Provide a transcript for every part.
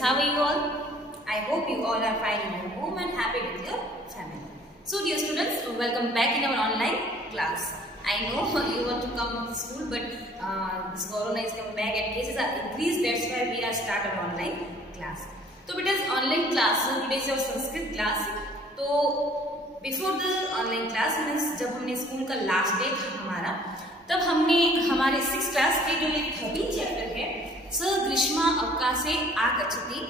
students, how are you all? I hope you all are fine in your home and happy with your family. So dear students, welcome back in our online class. I know you want to come to school, but this corona is coming back and cases are increased. That's why we are start our online class. So it is online class. So today is your Sanskrit class. तो before the online class means जब हमने school का last day था हमारा, तब हमने हमारे 6th class के जो ये 13 चैप्टर है स ग्रीष्मा अवकाशे आगच्छति,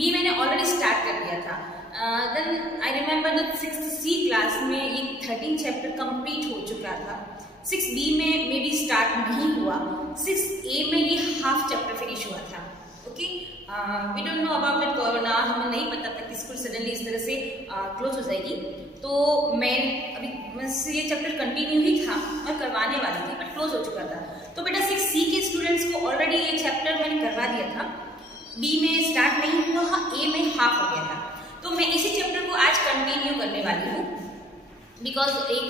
ये मैंने ऑलरेडी स्टार्ट कर दिया था. Then I remember the 6th C class में ये 13 चैप्टर कंप्लीट हो चुका था. 6th B में मे बी स्टार्ट नहीं हुआ. 6th A में ये हाफ चैप्टर फिनिश हुआ था. Okay, we don't know about that corona. हमें नहीं पता था कि स्कूल सडनली इस तरह से क्लोज हो जाएगी. तो मैं अभी ये चैप्टर कंटिन्यू ही था और करवाने वाली थी, बट क्लोज हो चुका था. तो बेटा 6th C के स्टूडेंट्स को ऑलरेडी ये चैप्टर मैंने करवा दिया था. B में स्टार्ट नहीं हुआ, A में हाफ हो गया था. तो मैं इसी चैप्टर को आज कंटिन्यू करने वाली हूँ, बिकॉज एक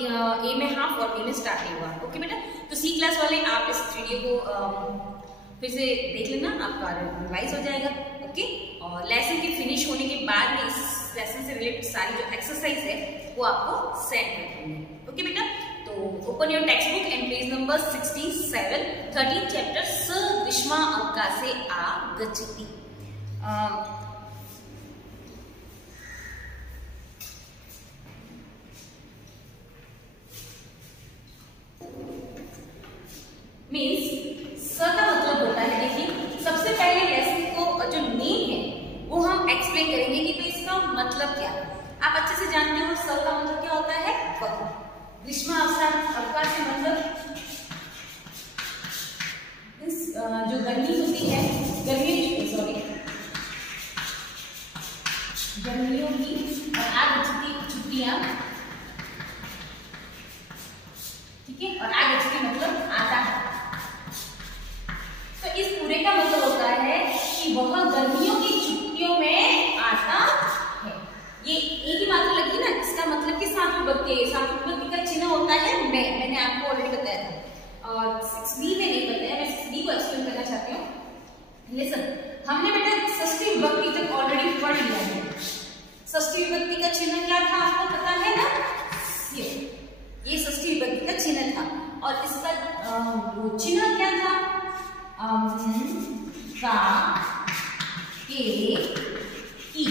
A में हाफ और B में स्टार्ट नहीं हुआ. ओके बेटा, तो C क्लास वाले आप इस वीडियो को फिर से देख लेना, आपका रिवाइज हो जाएगा. ओके, और लेसन के फिनिश होने के बाद में इस लेसन से रिलेटेड सारी जो एक्सरसाइज है वो आपको सेंड कर दूंगी. ओके बेटा, तो open your text book and page number 67, 13 chapter स ग्रीष्मा अवकाशे आगच्छति. मीन्स स का मतलब होता है, देखिए सबसे पहले लेसन को जो नेम है वो हम एक्सप्लेन करेंगे कि भाई इसका मतलब क्या है. आप अच्छे से जानते हो स का मतलब क्या होता है, वह. ग्रीष्मा अवकाश का मतलब जो गर्मी होती है, गर्मियों की और आगच्छति छुट्टियां, ठीक है, और आगच्छति मतलब आता है. तो इस पूरे का मतलब होता है कि वह गर्मियों की छुट्टियों में आता है. ये एक ही मात्रा लगी ना, इसका मतलब कि सात विभक्ति है. सात विभक्ति का चिन्ह होता है मैंने आपको ऑलरेडी बताया था. और 6B में नहीं बताया, मैं 6B को एक्सप्लेन करना चाहती हूँ. लिसन, हमने बेटा षष्ठी विभक्ति तक ऑलरेडी पढ़ लिया है. षष्ठी विभक्ति का चिन्ह क्या था आपको पता है ना, ये षष्ठी विभक्ति का चिन्ह था. और इसका चिन्ह क्या था, का के की,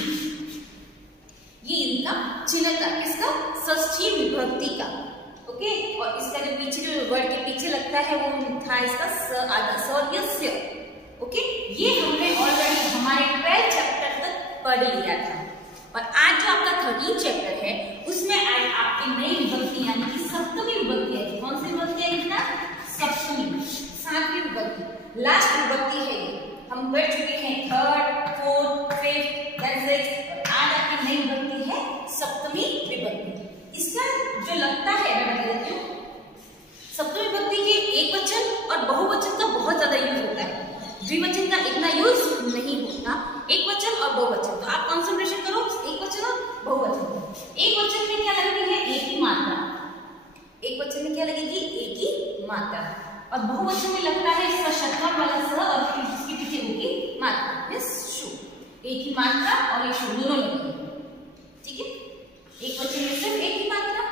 ये इनका चिन्ह था. किसका, षष्ठी विभक्ति का. ओके, और इसका जो पीछे जो वर्ड के पीछे लगता है वो था इसका स आधा स और यस्य. ओके, ये हमने ऑलरेडी हमारे 12 चैप्टर तक पढ़ लिया था. और आज जो आपका 13 चैप्टर है उसमें आज आपकी नई विभक्ति यानी कि सप्तमी विभक्ति है. कौन सी विभक्ति है बेटा, सप्तमी, सातवीं विभक्ति, लास्ट विभक्ति है. ये हम पढ़ चुके हैं 3rd, 4th, 5th, then 6th. आज आपकी नई विभक्ति है सप्तमी विभक्ति. इसका जो लगता है मैं बता देती हूँ, सप्तमी विभक्ति के एक वचन और बहुवचन का बहुत ज्यादा यूज होता है. द्विवचन का इतना यूज नहीं होता. एक वचन और बहुवचन, तो आप कंसंट्रेशन करो एक वचन और बहुवचन. एक वचन में क्या लगती है, एक ही मात्रा. एक वचन में क्या लगेगी, एक ही मात्रा. और बहुवचन में लगता है सशतम वाला स और फिर इसके पीछे होगी मात्रा, मींस शु. एक ही मात्रा और ये शु दोनों लगेगी. ठीक है, एक वचन में सिर्फ एक ही मात्रा,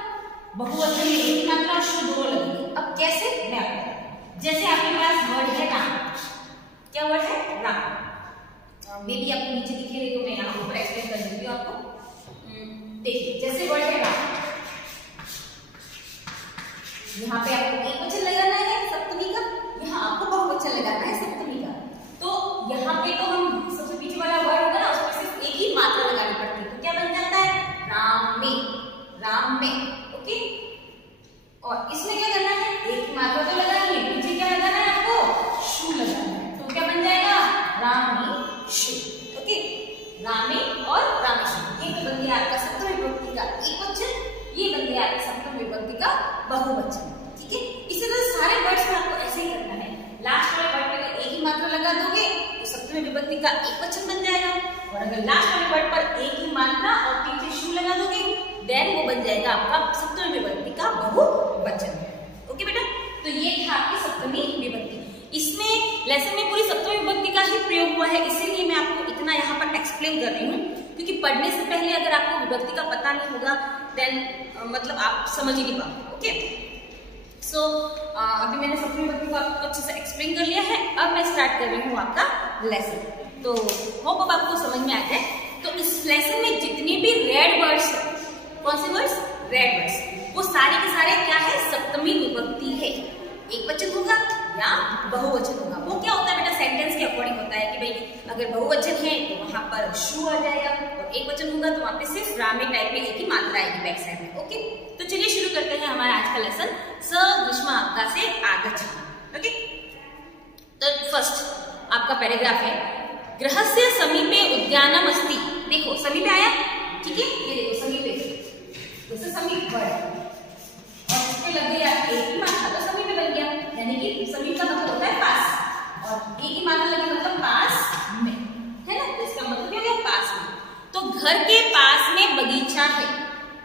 बहुवचन में एक ही मात्रा और शु दोनों लगेगी. अब कैसे, मैं आपको, जैसे आपके पास वर्ड है राम. क्या वर्ड है, राम. मे बी आपको नीचे दिखे रही, तो मैं यहाँ ऊपर एक्सप्लेन कर देती हूँ आपको. देखिए जैसे वर्ड है राम, यहाँ पे आपको एक वचन लगाना है सप्तमी का, यहाँ आपको बहुवचन लगाना है सप्तमी का. तो यहाँ पे तो हम सबसे पीछे वाला वर्ड होगा ना, उसमें सिर्फ एक ही मात्रा लगानी पड़ती है. तो क्या बन जाता है, राम में, राम में. ओके, और इसमें क्या करना है, एक ही मात्रा तो लगानी है, पीछे क्या लगाना है आपको, शु लगाना है. तो क्या बन जाएगा, रामी शु. ओके, रामे और रामेशु, ये तो बन गया आपका सप्तमी विभक्ति का एक वचन, ये बन गया आपका सप्तमी विभक्ति का बहुवचन. ठीक है, इसी तरह सारे वर्ड्स में आपको ऐसे ही करना है. लास्ट वाले वर्ड पर एक ही मात्रा लगा दोगे तो सप्तमी विभक्ति का एक वचन बन जाएगा. और अगर लास्ट वाले वर्ड पर एक ही मात्रा और पीछे शु लगा दोगे देन वो बन जाएगा आपका सप्तमी विभक्ति का बहुवचन. ओके बेटा, तो ये था आपकी सप्तमी विभक्ति. इसमें लेसन में पूरी सप्तमी विभक्ति का ही प्रयोग हुआ है, इसीलिए मैं आपको इतना यहाँ पर एक्सप्लेन कर रही हूँ, क्योंकि पढ़ने से पहले अगर आपको विभक्ति का पता नहीं होगा देन मतलब आप समझ ही नहीं पाओगे। ओके, सो अभी मैंने सप्तमी विभक्ति को आपको अच्छे से एक्सप्लेन कर लिया है। अब मैं स्टार्ट कर रही हूँ आपका लेसन। तो होप अब आपको समझ में आ जाए। तो इस लेसन में जितने भी रेड वर्ड्स है, कौन से वर्ड्स? रेड वर्ड्स, वो सारे के सारे क्या है? सप्तमी विभक्ति है। एक वचन होगा या बहुवचन होगा। वो क्या होता है बेटा? सेंटेंस के अकॉर्डिंग होता है कि भाई अगर बहुवचन है तो वहां पर शु आ जाएगा, और एक वचन होगा तो वहां पे सिर्फ रामे टाइप में एक ही मात्रा आएगी बैक साइड में। ओके, तो चलिए शुरू करते हैं हमारा आज का लेसन स ग्रीष्म आपका से आगच्छति। ओके, तो फर्स्ट आपका पैराग्राफ है, गृहस्य समीपे उद्यानम अस्ति। देखो समीपे आया, ठीक है, ये देखो समीपे, जैसे समीप वर्ड और इसके लग गई आपकी एक ही मात्रा तो समीपे बन गया, यानी कि समीप का मतलब होता है पास, और एक ही मात्रा लगी मतलब पास में, है ना, तो इसका मतलब क्या हो गया? पास में। तो घर के पास में बगीचा है,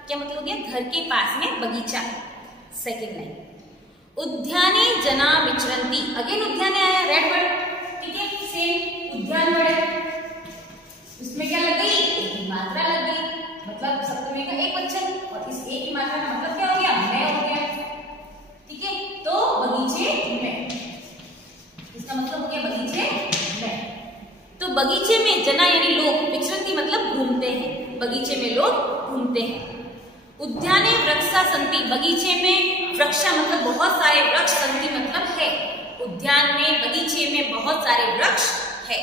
क्या मतलब हो गया? घर के पास में बगीचा है। सेकेंड लाइन, उद्याने जना विचरन्ति। अगेन उद्याने आया, रेड वर्ड, ठीक है, सेम उद्यान वर्ड है, इसमें क्या लग गई? एक ही मात्रा लग गई, मतलब सप्तमी का एक वचन, और इस एक ही मात्रा का मतलब क्या हो गया? मैं हो गया, ठीक है। तो बगीचे में, इसका मतलब हो गया बगीचे में। तो बगीचे में जना यानी लोग, विचरन्ति मतलब घूमते हैं, बगीचे में लोग घूमते हैं। उद्याने वृक्षा सन्ति, बगीचे में वृक्षा मतलब बहुत सारे वृक्ष, सन्ति मतलब है, उद्यान में बगीचे में बहुत सारे वृक्ष है।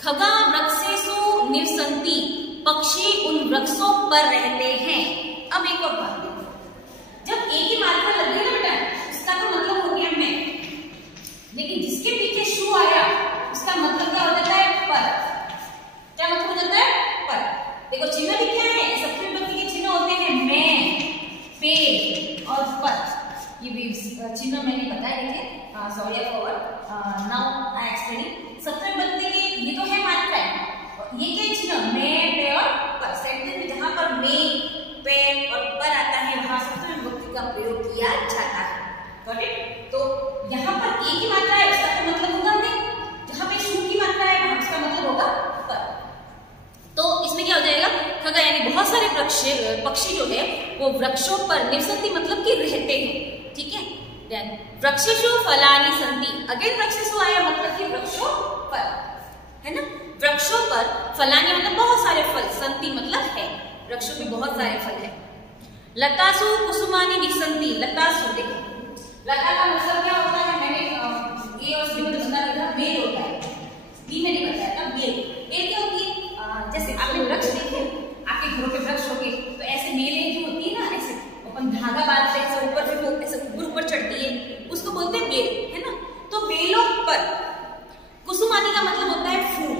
खगा वृक्षेषु निवसन्ति, पक्षी उन वृक्षों पर रहते हैं। अब एक और बात देखो, जब एक ही मात्रा लग गई ना बेटा, इसका तो मतलब हो गया मैं, लेकिन जिसके पीछे शु आया उसका मतलब क्या हो जाता है? पर। क्या मतलब हो जाता है? पर। देखो चिन्ह भी क्या है? सप्तमी विभक्ति के चिन्ह होते हैं मैं, पे और पर। ये भी चिन्ह मैंने बताया थे, sorry for now I explaining. सप्तमी विभक्ति के ये तो है मात्रा है, और ये क्या चिन्ह? मैं, पे और पर। सेंटेंस में जहां पर मैं, पे और पर आता है वहां सप्तमी विभक्ति का प्रयोग किया जाता है। Got it? तो यहाँ पर एक ही मात्रा है, उसका तो मतलब होगा मैं, जहां पे शु की मात्रा है वहां उसका मतलब होगा पर। तो इसमें क्या हो जाएगा? खगा यानी बहुत सारे पक्षी जो है वो वृक्षों पर, निवसन्ति मतलब कि रहते हैं, ठीक है। देन वृक्षेषु फलानि सन्ति, अगेन वृक्षेषु आया मतलब कि वृक्षों पर, है ना। वृक्षों पर फलानि मतलब बहुत सारे फल, सन्ति मतलब है, वृक्षों में बहुत सारे फल है। लतासु कुसुमानि विकसन्ति, लतासु देखो लता का मतलब क्या होता है? मैंने ए और सी में तो बता दिया, बेल होता है, बी में नहीं बताया था। बेल, बेल क्या होती है? जैसे आपने वृक्ष देखे, आपके घरों पे वृक्ष होंगे, तो ऐसे बेलें जो होती है ना, ऐसे अपन धागा बांधते हैं, ऐसे ऊपर से वो ऐसे ऊपर चढ़ती है, उसको बोलते हैं बेल, है ना। तो बेलों पर, कुसुमानी का मतलब होता है फूल,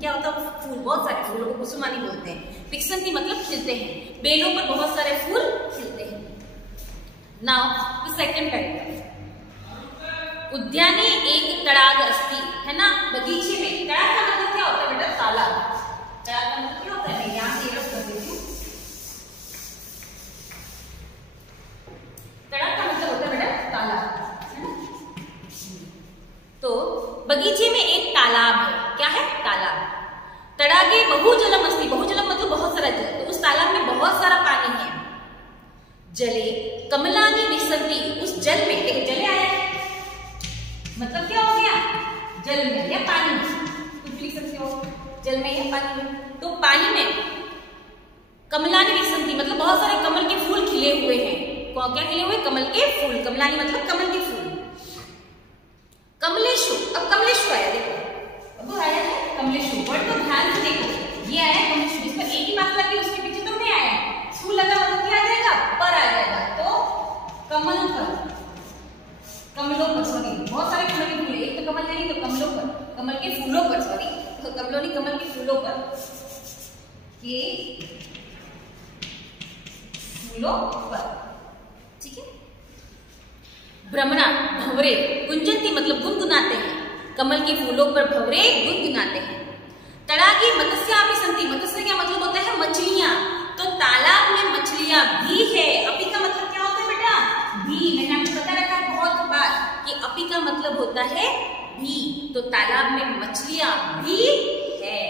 क्या होता है? फूल, बहुत सारे फूलों को कुसुमानी बोलते हैं। विकसन्ति मतलब खिलते हैं, बेलों पर बहुत सारे फूल खिलते हैं। नाउ द सेकंड पैराग्राफ, उद्याने एक तड़ाग अस्ति, है ना, बगीचे में। तड़ाग का मतलब क्या होता है बेटा? तालाब। तड़ाग का मतलब क्या होता है? मैं यहाँ से रख कर देती हूँ। तड़ाग का मतलब होता है बेटा तालाब, है ना। तो बगीचे में एक तालाब है, क्या है? तालाब। तड़ागे बहुजलम अस्ति, बहुजलम मतलब बहुत सारा जल, तो उस तालाब में बहुत सारा पानी है। जले कमलानि विकसन्ति, उस जल में, एक जले आया मतलब क्या हो गया? जल में या पानी में, कुछ लिख सकते हो, जल में या पानी में। तो पानी में कमलानि विकसन्ति मतलब बहुत सारे कमल के फूल खिले हुए हैं। क्या खिले हुए? कमल के फूल। कमलानि मतलब कमल के फूल। कमलेशु, अब कमलेशु आया, देखो अब आया है कमलेशु, वर्ड को ध्यान से देखो, ये आया कमलेशु, इस पर एक ही मात्रा लगी, उसके पीछे तो नहीं आया, शु लगा मतलब क्या आ जाएगा? पर आ जाएगा। तो कमल पर, कमलों पर, सॉरी बहुत सारे कमल के फूल, एक तो कमल नहीं तो कमलों पर, कमल के फूलों पर, सॉरी कमलों नहीं, कमल के फूलों पर, के फूलों पर, ठीक है। भ्रमणा, भंवरे, गुंजंती मतलब गुनगुनाते हैं, कमल के फूलों पर भंवरे गुनगुनाते हैं। तड़ागे मत्स्यापि सन्ति, मत्स्य क्या मतलब होता है? मछलियां। तो तालाब में मछलियां भी है। अपि का मतलब क्या होता है बेटा? भी। मैंने आपको बता रखा है बहुत बार कि अपि का मतलब होता है भी। तो तालाब में मछलियां भी है।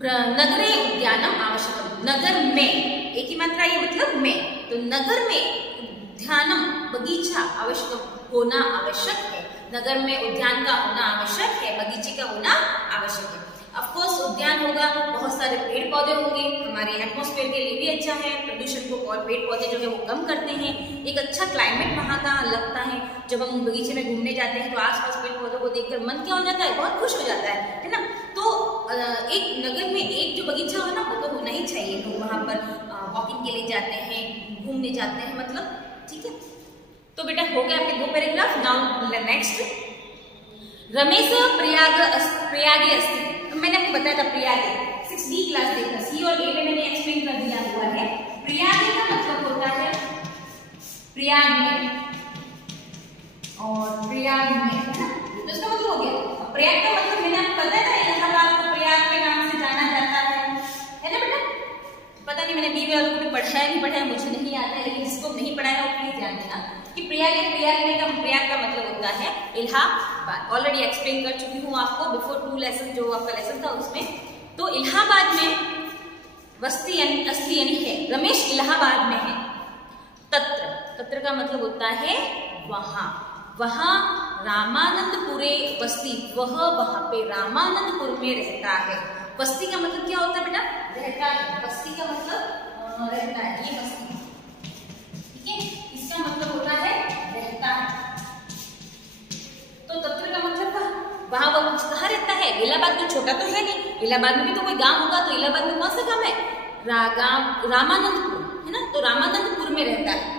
नगरे उद्यानम आवश्यकम, नगर में, एक ही मात्रा ये मतलब में, तो नगर में उद्यानम बगीचा आवश्यकम, होना आवश्यक है। नगर में उद्यान का होना आवश्यक है, बगीचे का होना आवश्यक है। ऑफ कोर्स उद्यान होगा, बहुत सारे पेड़ पौधे होंगे, हमारे एटमॉस्फेयर के लिए भी अच्छा है, प्रदूषण को और पेड़ पौधे जो है वो कम करते हैं। एक अच्छा क्लाइमेट वहाँ का लगता है। जब हम बगीचे में घूमने जाते हैं तो आसपास पेड़ पौधों को देखकर मन क्या हो जाता है, बहुत खुश हो जाता है ना। तो एक नगर में एक जो बगीचा हो ना वो तो होना ही चाहिए। लोग वहाँ पर वॉकिंग के लिए जाते हैं, घूमने जाते हैं, मतलब ठीक है। तो बेटा हो गया आपके 2 पैराग्राफ। नाउ नेक्स्ट, रमेश प्रयागे अस्ति, मैंने आपको बताया था प्रयागे 6D क्लास देखा, C और A में मैंने एक्सप्लेन कर दिया हुआ है। प्रयागे का मतलब होता है प्रयाग में, और प्रयाग में है ना, तो इसका मतलब हो गया। प्रयाग का मतलब मैंने आपको बताया था, इलाहाबाद को प्रयाग के नाम से जाना जाता है ना बेटा। पता नहीं मैंने बीवी वालों को भी पढ़ाया नहीं पढ़ाया, मुझे नहीं आता है, लेकिन जिसको नहीं पढ़ाया वो प्लीज ध्यान देना कि प्रयाग का मतलब होता है इलाहाबाद। ऑलरेडी एक्सप्लेन कर चुकी हूँ आपको बिफोर 2 लेसन, जो आपका लेसन था उसमें। तो इलाहाबाद में वस्ती यानी असली यानी है, रमेश इलाहाबाद में है। तत्र का मतलब होता है वहां, वहां रामानंदपुरे बस्ती, वह वहां पे रामानंदपुर में रहता है। बस्ती का मतलब क्या होता है बेटा, रहता है। बस्ती का मतलब रहता है, ये बस्ती, ठीक है, इसका मतलब होता है रहता है। तो तत्र का मतलब वहां वो कहाँ रहता है। इलाहाबाद तो छोटा तो है नहीं, इलाहाबाद में भी तो कोई गांव होगा, तो इलाहाबाद में कौन सा गांव है, रामानंदपुर है ना, तो रामानंदपुर में रहता है।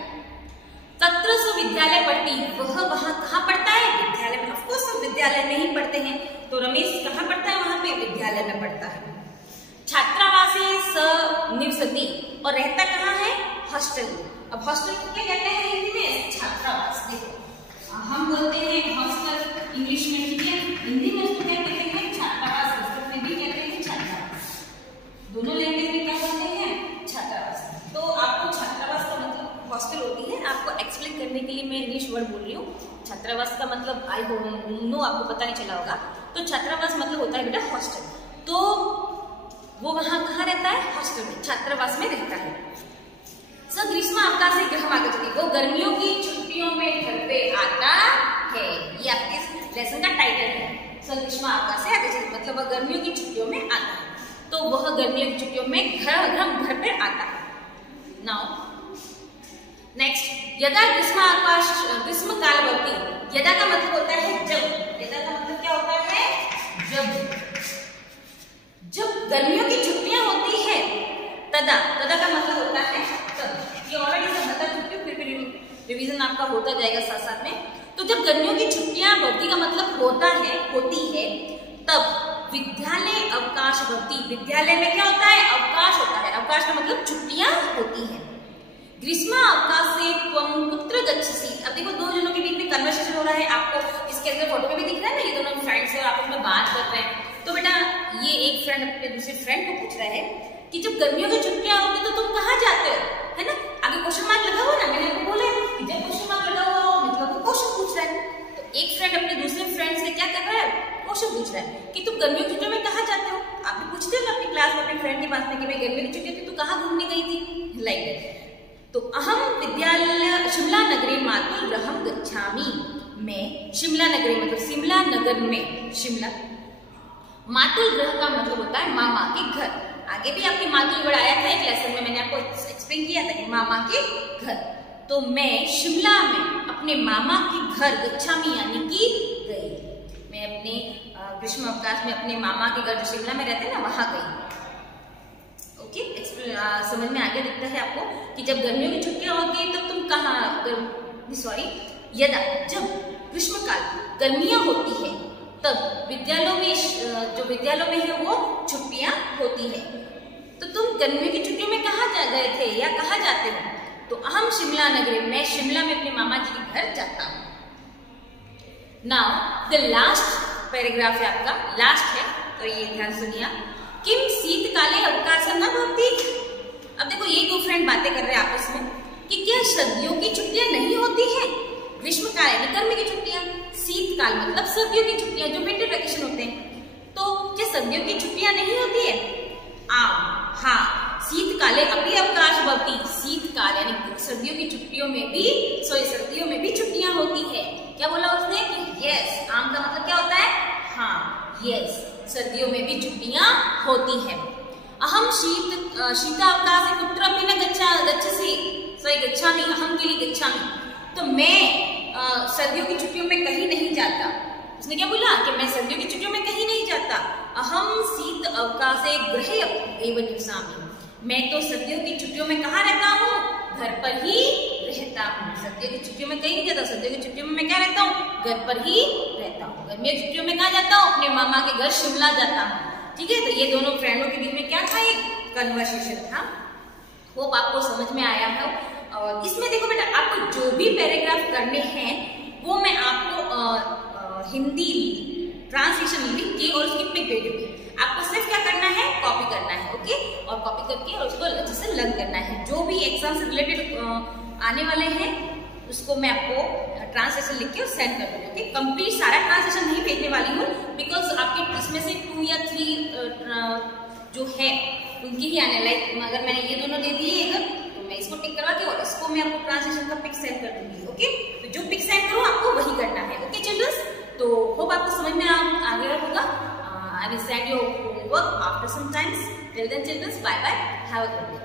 तत्र सो विद्यालय पढ़ती, वह वहां कहाँ पढ़ता है, विद्यालय में। ऑफकोर्स हम विद्यालय में ही पढ़ते हैं, तो रमेश कहाँ पढ़ता है, वहां पे विद्यालय में पढ़ता है। छात्रावासे स निवसति, और रहता कहाँ है, हॉस्टल में। अब हॉस्टल को क्या कहते हैं हिंदी में, छात्रावास। देखो हम बोलते हैं हॉस्टल इंग्लिश में, ठीक है, हिंदी में उसको क्या कहते हैं, छात्रावास। संस्कृत में भी कहते हैं छात्रावास, दोनों लैंग्वेज में क्या बोलते हैं, छात्रावास। तो आपको छात्रावास का मतलब हॉस्टल होती है, आपको एक्सप्लेन करने के लिए मैं इंग्लिश वर्ड बोल रही हूँ। छात्रावास का मतलब आई नो आपको पता नहीं चला होगा। तो छात्रावास मतलब होता है बेटा हॉस्टल। तो वो वहां कहाँ रहता है, हॉस्टल में, छात्रावास में रहता है। स ग्रीष्म अवकाश से गृह आगच्छति, वो गर्मियों की छुट्टियों में घर पे आता है। ये आपके लेसन का टाइटल है, स ग्रीष्म अवकाश से आगच्छति, मतलब वह गर्मियों की छुट्टियों में आता है। तो वह गर्मियों की छुट्टियों में घर पे आता है। नाउ नेक्स्ट, यदा ग्रीष्म काल भवति, यदा का मतलब होता है जब, यदा का मतलब क्या होता है, जब गर्मियों की छुट्टियां होती है, तदा का मतलब होता है तब। ये ऑलरेडी सब बता चुकी हूँ, फिर भी रिवीजन आपका होता जाएगा साथ साथ में। तो जब गर्मियों की छुट्टियां भवति का मतलब होती है, तब विद्यालय अवकाश भवति, विद्यालय में क्या होता है, अवकाश होता है। अवकाश का मतलब छुट्टियां होती है। ग्रीष्म अवकाश से त्वं कुत्र गच्छसि, अब देखो दो जनों के बीच में कन्वर्सेशन हो रहा है, आपको इसके अंदर फोटो में भी दिख रहा है ना, ये दोनों फ्रेंड्स हैं, आपस में बात कर रहे हैं। तो बेटा ये एक फ्रेंड अपने दूसरे फ्रेंड को पूछ रहा है कि जब गर्मियों की छुट्टियां होती तो तुम कहाँ जाते हो, है ना। आगे क्वेश्चन मार्क लगा हुआ ना, मैंने आपको बोला है कि जब क्वेश्चन मार्क लगा हुआ हो मतलब वो क्वेश्चन पूछ रहा है। तो एक फ्रेंड अपने दूसरे फ्रेंड से क्या कर रहा है, क्वेश्चन पूछ रहा है कि तुम गर्मियों की छुट्टियों में कहाँ जाते हो। आप भी पूछते हो ना अपनी क्लास में अपने फ्रेंड के पास में कि भाई गर्मियों की छुट्टी थी तो कहाँ घूमने गई थी, लाइक। तो अहम विद्यालय शिमला नगरे मातुल गृहम गच्छामि, मैं शिमला नगरे मतलब शिमला नगर में, शिमला मातुल ग्रह का मतलब होता है मामा के घर। आगे भी आपके मातुल वर्ड आया था एक लेसन में, मैंने आपको एक्सप्लेन किया था कि मामा के घर। तो मैं शिमला में अपने मामा के घर गच्छामि यानी कि गई, मैं अपने ग्रीष्म अवकाश में अपने मामा के घर जो शिमला में रहते हैं ना वहां गई। ओके, समझ में आगे दिखता है आपको कि जब गर्मियों की छुट्टियां होती है तब तुम कहाँ, सॉरी यदा जब ग्रीष्मकाल गर्मियां होती है तब विद्यालयों में जो विद्यालयों में है वो छुट्टियां होती है। तो तुम गर्मियों की छुट्टियों में कहाँ गए थे या कहाँ जाते हो, तो अहम शिमला नगरी, मैं शिमला में अपने मामा जी के घर जाता हूँ। नाउ द लास्ट पैराग्राफ है आपका, लास्ट है, तो ये ध्यान सुनिए। किम शीतकाले अवकाश न भवति, अब देखो ये दो फ्रेंड बातें कर रहे हैं आपस में कि क्या सर्दियों की छुट्टियां नहीं होती हैं, ग्रीष्मकाल यानी गर्मी की छुट्टियां, शीतकाल मतलब सर्दियों की छुट्टियां, जो विंटर वेकेशन होते हैं। तो क्या सर्दियों की छुट्टियां नहीं होती है? हाँ, शीतकाले अपनी अवकाश भवति, शीतकाल यानी सर्दियों की छुट्टियों में भी, सर्दियों में भी छुट्टियां होती है। क्या बोला उसने कि यस, आम का मतलब क्या होता है? हाँ, यस, सर्दियों में भी छुट्टियां होती है। अहम शीतावकाशे कुत्रापि न गच्छामि, अहम के लिए गच्छामि, तो मैं सर्दियों की छुट्टियों में कहीं नहीं जाता। उसने क्या बोला कि मैं सर्दियों की छुट्टियों में कहीं नहीं जाता। अहम शीत अवकाशे गृहे एव निवसामि, मैं तो सर्दियों की छुट्टियों में कहाँ रहता हूँ? घर पर ही रहता हूँ। सर्दियों की छुट्टियों में कहीं नहीं जाता, सर्दियों की छुट्टियों में मैं क्या रहता हूँ? घर पर ही रहता हूँ। गर्मियों की छुट्टियों में कहाँ जाता हूँ? अपने मामा के घर शिमला जाता हूँ। ठीक है, तो ये दोनों फ्रेंडों के बीच में क्या था? एक कन्वर्सेशन था। होप आपको समझ में आया है। और इसमें देखो बेटा, आपको जो भी पैराग्राफ करने हैं वो मैं आपको हिंदी ट्रांसलेशन लिख के और उसकी पिक भेज दूंगी। आपको सिर्फ क्या करना है? कॉपी करना है, ओके, और कॉपी करके और उसको अच्छे से लर्न करना है। जो भी एग्जाम से रिलेटेड आने वाले हैं उसको मैं आपको ट्रांसलेशन लिख के और सेंड कर दूंगी। ओके, कंप्लीट सारा ट्रांसलेशन नहीं भेजने वाली हूँ, बिकॉज आपके इसमें से 2 या 3 जो है उनकी ही आने लाइक, अगर मैंने ये दोनों दे दिए इधर, तो मैं इसको टिक करवा के और इसको मैं आपको ट्रांसलेशन का पिक सेंड कर दूंगी। ओके, तो जो पिक सेंड करूँ आपको वही करना है। ओके चिल्ड्रंस, तो होप आपको समझ में आ गया होगा। I will send your homework after some times. Till then, children, bye bye. Have a good day.